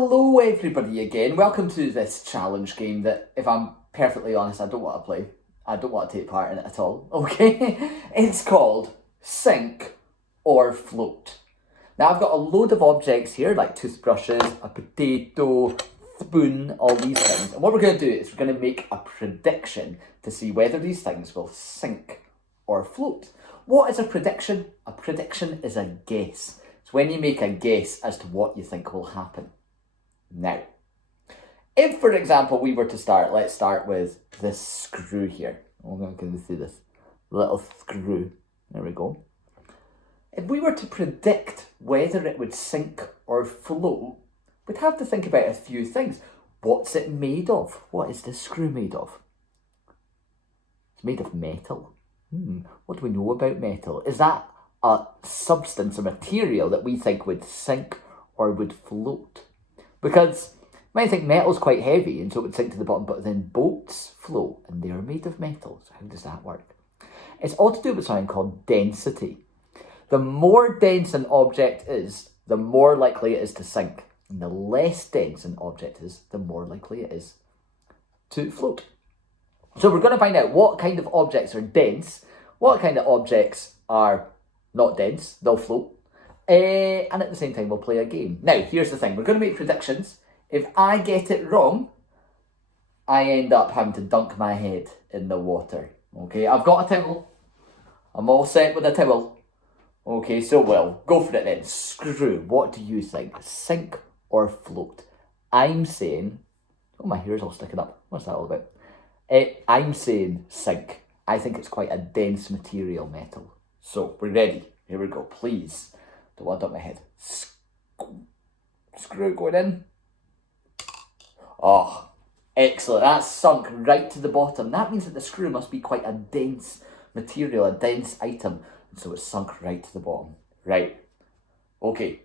Hello everybody again, welcome to this challenge game that, if I'm perfectly honest, I don't want to play. I don't want to take part in it at all, okay? It's called Sink or Float. Now I've got a load of objects here, like toothbrushes, a potato, spoon, all these things. And what we're going to do is we're going to make a prediction to see whether these things will sink or float. What is a prediction? A prediction is a guess. It's when you make a guess as to what you think will happen. Now, if, for example, we were to start, let's start with this screw here. I'm going to do this little screw. There we go. If we were to predict whether it would sink or float, we'd have to think about a few things. What's it made of? What is this screw made of? It's made of metal. What do we know about metal? Is that a substance, a material that we think would sink or would float? Because you might think metal's quite heavy and so it would sink to the bottom, but then boats float and they are made of metal. So how does that work? It's all to do with something called density. The more dense an object is, the more likely it is to sink. And the less dense an object is, the more likely it is to float. So we're going to find out what kind of objects are dense, what kind of objects are not dense, they'll float. And at the same time, we'll play a game. Now, here's the thing. We're going to make predictions. If I get it wrong, I end up having to dunk my head in the water. Okay, I've got a towel. I'm all set with a towel. Okay, so well, go for it then. Screw. What do you think? Sink or float? I'm saying... Oh, my hair's all sticking up. What's that all about? I'm saying sink. I think it's quite a dense material, metal. So, we're ready. Here we go. Please. Don't want to dump my head. Screw going in. Oh, excellent. That's sunk right to the bottom. That means that the screw must be quite a dense material, a dense item. And so it's sunk right to the bottom. Right. Okay.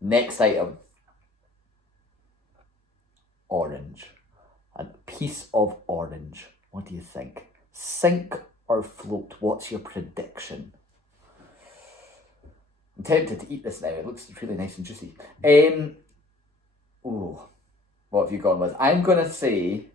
Next item. Orange. A piece of orange. What do you think? Sink or float? What's your prediction? I'm tempted to eat this now. It looks really nice and juicy. What have you gone with? I'm going to say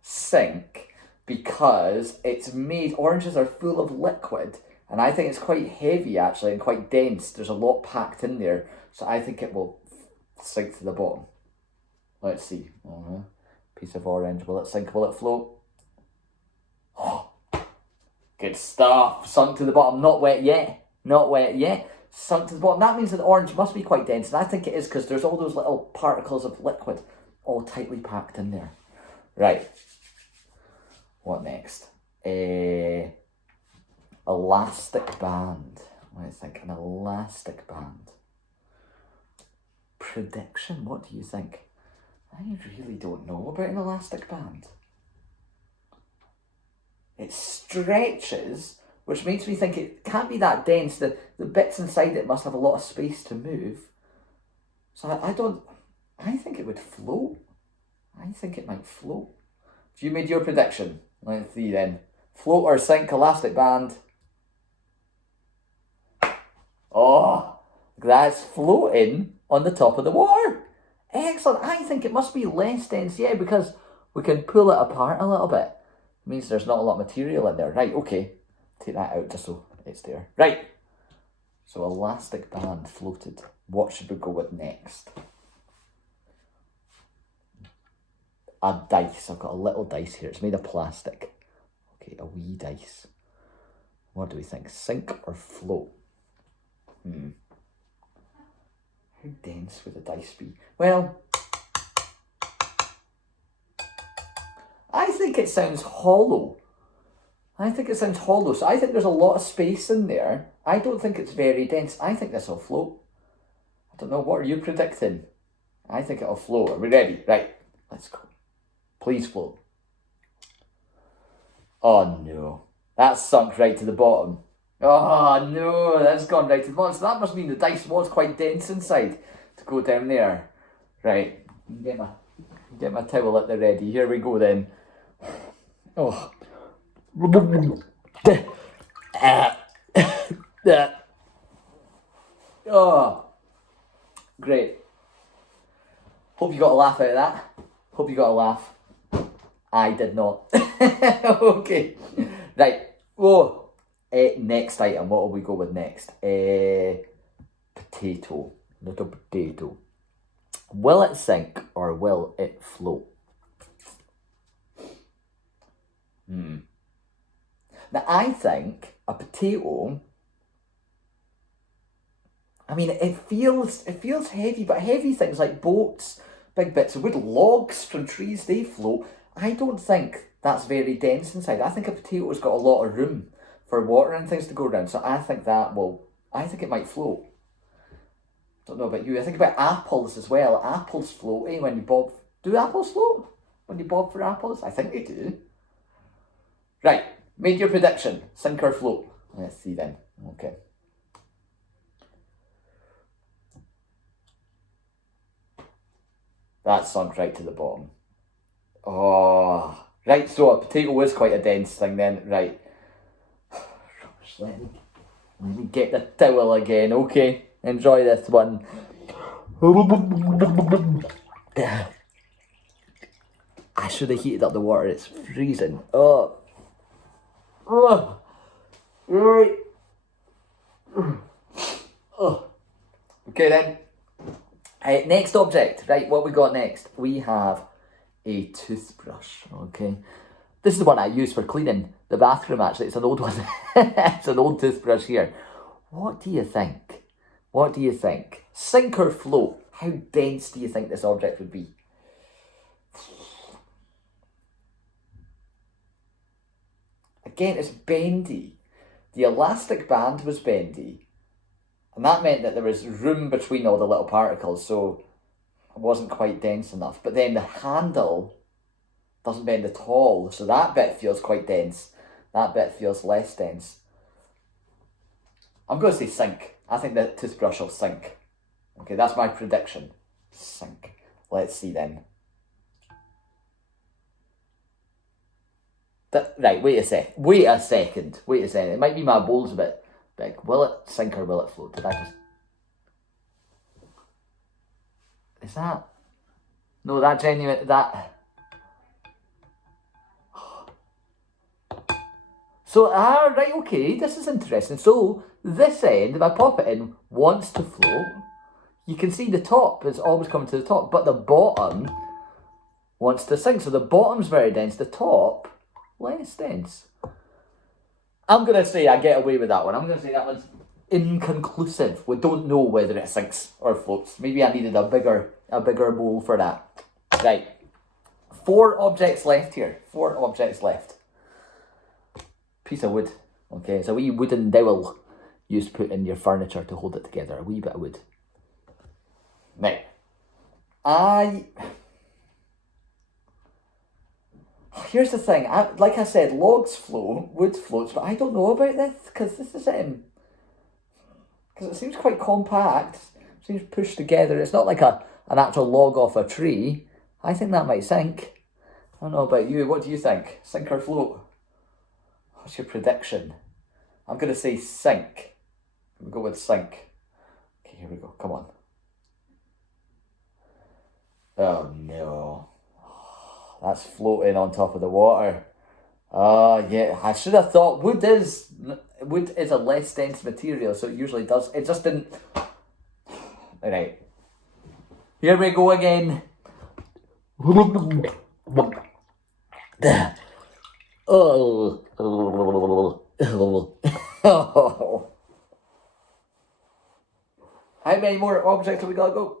sink because it's made... Oranges are full of liquid and I think it's quite heavy actually and quite dense. There's a lot packed in there. So I think it will sink to the bottom. Let's see. Piece of orange. Will it sink? Will it float? Oh, good stuff. Sunk to the bottom. Not wet yet. Not wet yet. Sunk to the bottom. That means that the orange must be quite dense. And I think it is because there's all those little particles of liquid all tightly packed in there. Right. What next? Elastic band. What do you think? An elastic band. Prediction. What do you think? I really don't know about an elastic band. It stretches, which makes me think it can't be that dense. The bits inside it must have a lot of space to move. So I think it would float. I think it might float. If you made your prediction, let's see then. Float or sink, elastic band. Oh, that's floating on the top of the water. Excellent. I think it must be less dense, yeah, because we can pull it apart a little bit. It means there's not a lot of material in there. Right, okay. Take that out just so it's there. Right. So elastic band floated. What should we go with next? A dice. I've got a little dice here. It's made of plastic. Okay, a wee dice. What do we think? Sink or float? How dense would the dice be? Well, I think it sounds hollow. So I think there's a lot of space in there. I don't think it's very dense. I think this will float. I don't know. What are you predicting? I think it'll float. Are we ready? Right. Let's go. Please float. Oh, no. That's sunk right to the bottom. Oh, no. That's gone right to the bottom. So that must mean the dice was quite dense inside to go down there. Right. Get my towel at the ready. Here we go then. Oh. Oh. Great. Hope you got a laugh out of that. Hope you got a laugh. I did not. Okay. Right. Oh. Next item. What will we go with next? Potato. Little potato. Will it sink or will it float? Now, I think a potato, I mean, it feels heavy, but heavy things like boats, big bits of wood, logs from trees, they float. I don't think that's very dense inside. I think a potato's got a lot of room for water and things to go around, so I think it might float. Don't know about you. I think about apples as well. Apples float, when you bob. Do apples float? When you bob for apples? I think they do. Right, make your prediction. Sink or float? Let's see then. Okay. That sunk right to the bottom. Oh, right, so a potato is quite a dense thing then. Right. Let me get the towel again, okay? Enjoy this one. I should have heated up the water, it's freezing. Oh. Oh. Right. Oh. Okay then. Next object. Right, what we got next? We have a toothbrush, okay? This is the one I use for cleaning the bathroom, actually. It's an old one. It's an old toothbrush here. What do you think? What do you think? Sink or float? How dense do you think this object would be? Again, it's bendy. The elastic band was bendy. And that meant that there was room between all the little particles, so it wasn't quite dense enough. But then the handle doesn't bend at all, so that bit feels quite dense. That bit feels less dense. I'm going to say sink. I think the toothbrush will sink. Okay, that's my prediction. Sink. Let's see then. Right, wait a second. It might be my bowl's a bit big. Will it sink or will it float? Did I just... Is that... No, that genuine... That... So, right, okay, this is interesting. So, this end, if I pop it in, wants to float. You can see the top is always coming to the top, but the bottom wants to sink. So the bottom's very dense, the top, less dense. I'm going to say I get away with that one. I'm going to say that one's inconclusive. We don't know whether it sinks or floats. Maybe I needed a bigger bowl for that. Right. 4 objects left here. 4 objects left. Piece of wood. Okay, it's a wee wooden dowel used to put in your furniture to hold it together. A wee bit of wood. Now, here's the thing. Like I said, logs float, wood floats, but I don't know about this because this is because it seems quite compact. It seems pushed together. It's not like an actual log off a tree. I think that might sink. I don't know about you. What do you think? Sink or float? What's your prediction? I'm going to say sink. We'll go with sink. Okay, here we go. Come on. Oh no. That's floating on top of the water. Yeah, I should have thought wood is a less dense material, so it usually does. It just didn't. Alright. Here we go again. Oh. How many more objects have we got to go?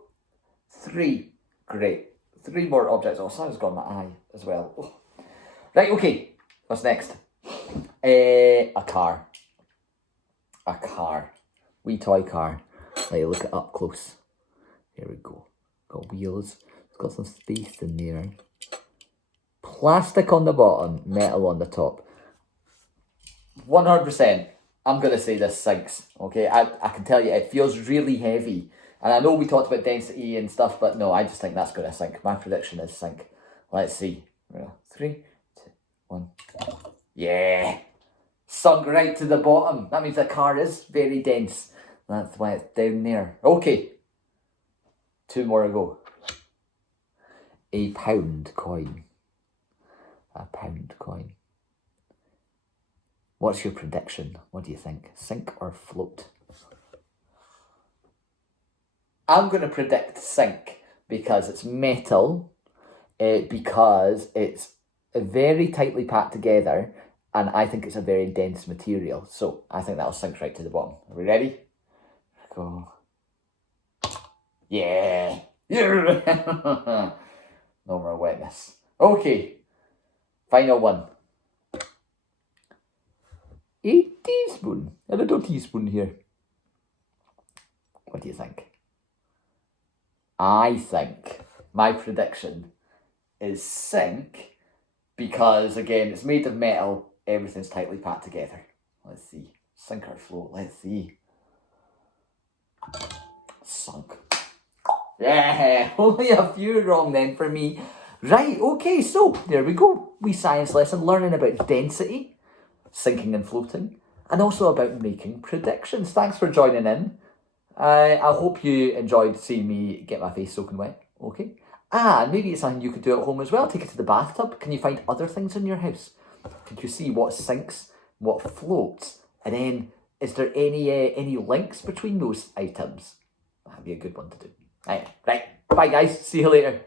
3. Great. 3 more objects. Oh, sun's got my eye as well. Oh. Right, okay. What's next? A car. A car. Wee toy car. Let you look it up close. Here we go. Got wheels. It's got some space in there. Plastic on the bottom, metal on the top. 100%. I'm going to say this sinks. Okay, I can tell you it feels really heavy. And I know we talked about density and stuff, but no, I just think that's going to sink. My prediction is sink. Let's see. 3, 2, 1. Yeah. Sunk right to the bottom. That means the car is very dense. That's why it's down there. Okay. 2 more to go. a pound coin. A pound coin. What's your prediction? What do you think? Sink or float? I'm going to predict sink because it's metal, because it's very tightly packed together, and I think it's a very dense material. So I think that'll sink right to the bottom. Are we ready? Go. Yeah. No more wetness. Okay. Final one. A teaspoon. A little teaspoon here. What do you think? I think my prediction is sink because, again, it's made of metal. Everything's tightly packed together. Let's see. Sink or float. Let's see. Sunk. Yeah, only a few wrong then for me. Right, okay, so there we go. Wee science lesson, learning about density, sinking and floating, and also about making predictions. Thanks for joining in. I hope you enjoyed seeing me get my face soaking wet, okay? And maybe it's something you could do at home as well. Take it to the bathtub. Can you find other things in your house? Can you see what sinks, what floats? And then, is there any links between those items? That'd be a good one to do. Right. Bye guys. See you later.